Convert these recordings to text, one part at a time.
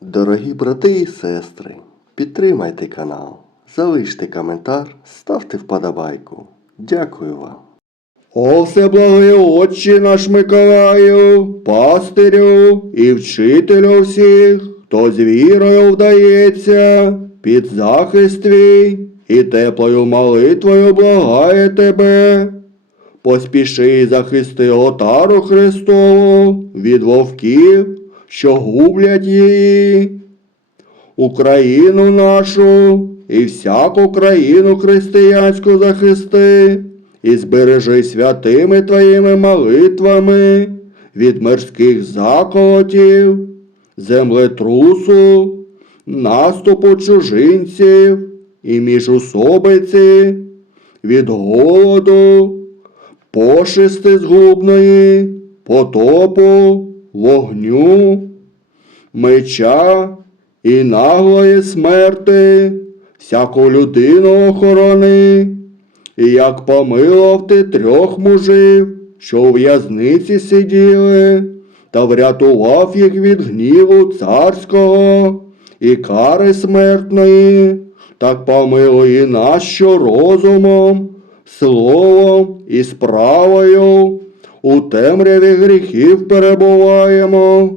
Дорогі брати і сестри, підтримайте канал, залиште коментар, ставте вподобайку. Дякую вам. О всеблагий Отче наш Миколаю, пастирю і вчителю всіх, хто з вірою вдається під захист твій і теплою молитвою благає тебе. Поспіши захисти отару Христову від вовків, що гублять її. Україну нашу і всяку країну християнську захисти, і збережи святими твоїми молитвами від мирських заколотів, землетрусу, наступу чужинців і міжусобиці, від голоду, пошисти згубної, потопу, вогню, меча і наглої смерти, всяку людину охорони, і як помилував ти трьох мужів, що у в'язниці сиділи, та врятував їх від гніву царського і кари смертної, так помилуй і нас, розумом, словом і справою у темряві гріхів перебуваємо.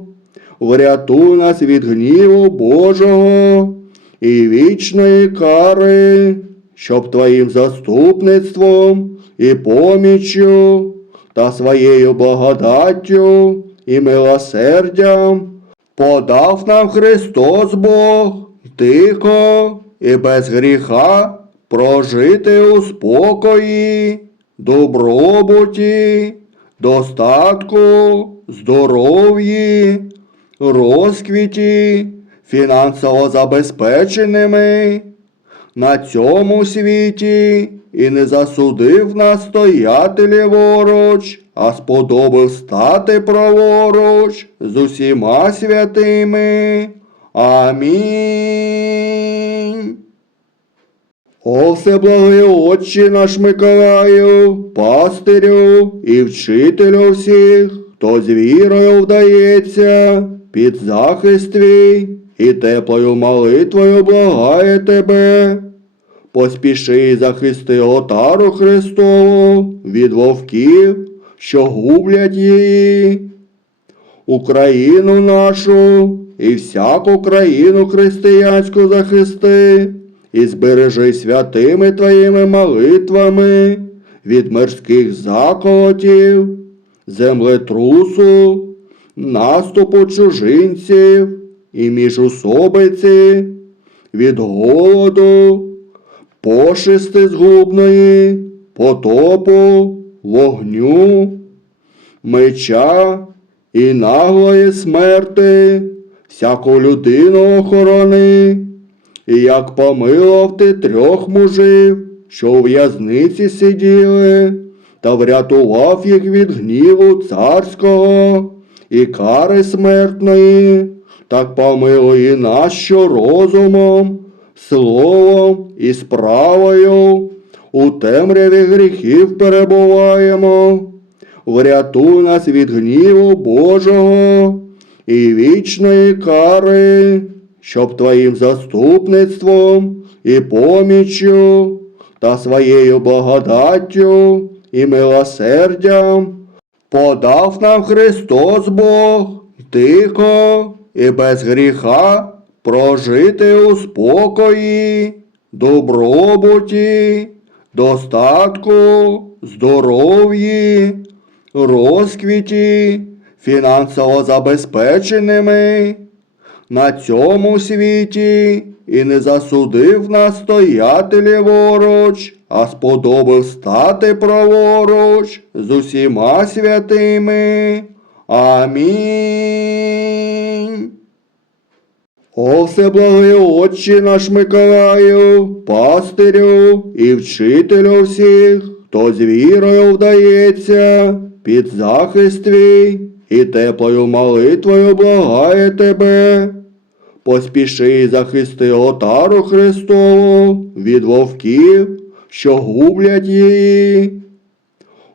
Врятуй нас від гніву Божого і вічної кари, щоб Твоїм заступництвом і поміччю та своєю благодаттю і милосердям подав нам Христос Бог тихо і без гріха прожити у спокої, добробуті, достатку, здоров'ї, розквіті, фінансово забезпеченими на цьому світі і не засудив нас стояти а сподобав стати праворуч з усіма святими. Амінь. О всеблагий Отче наш Миколаю, пастирю і вчителю всіх, хто з вірою вдається під захист твій і теплою молитвою благає тебе. Поспіши захисти отару Христову від вовків, що гублять її. Україну нашу і всяку країну християнську захисти, і збережи святими твоїми молитвами від мирських заколотів, землетрусу, наступу чужинців і міжусобиці, від голоду, пошисти згубної, потопу, вогню, меча і наглої смерти, всяку людину охорони, і як помилував ти трьох мужів, що у в'язниці сиділи, та врятував їх від гніву царського і кари смертної, так помилуй і нас, що розумом, словом і справою у темряві гріхів перебуваємо. Врятуй нас від гніву Божого і вічної кари, щоб Твоїм заступництвом і поміччю та своєю благодаттю і милосердям подав нам Христос Бог тихо і без гріха прожити у спокої, добробуті, достатку, здоров'ї, розквіті, фінансово забезпеченими на цьому світі і не засудив нас стояти ліворуч, а сподобав стати праворуч з усіма святими. Амінь. О всеблагий Отче наш Миколаю, пастирю і вчителю всіх, хто з вірою вдається під захист твій і теплою молитвою благає тебе. Поспіши захисти отару Христову від вовків, що гублять її.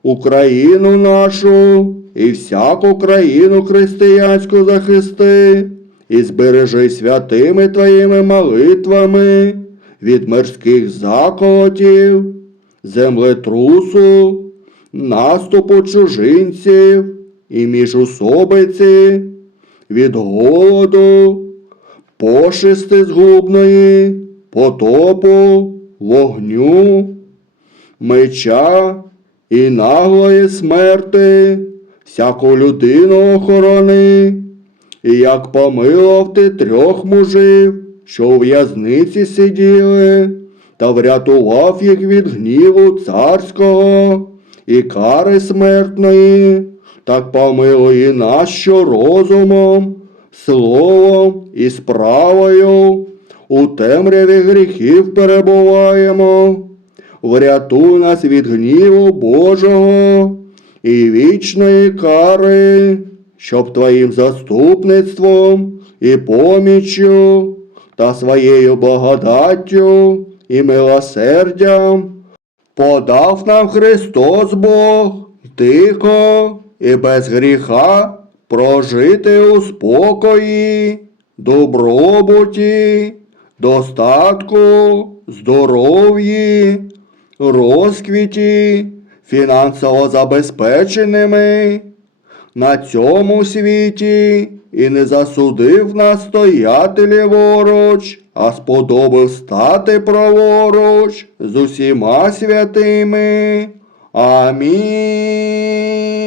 Україну нашу і всяку країну християнську захисти, і збережи святими твоїми молитвами від мирських заколотів, землетрусу, наступу чужинців і міжусобиці, від голоду, пошисти згубної, потопу, вогню, меча і наглої смерти, всяку людину охорони, і як помилував ти трьох мужів, що у в'язниці сиділи, та врятував їх від гніву царського і кари смертної, так помилуй нас, що розумом, словом і справою у темряві гріхів перебуваємо. Врятуй нас від гніву Божого і вічної кари, щоб Твоїм заступництвом і поміччю та своєю благодаттю і милосердям подав нам Христос Бог тихо і без гріха прожити у спокої, добробуті, достатку, здоров'ї, розквіті, фінансово забезпеченими на цьому світі і не засудив нас стояти ліворуч, а сподобав стати праворуч з усіма святими. Амінь.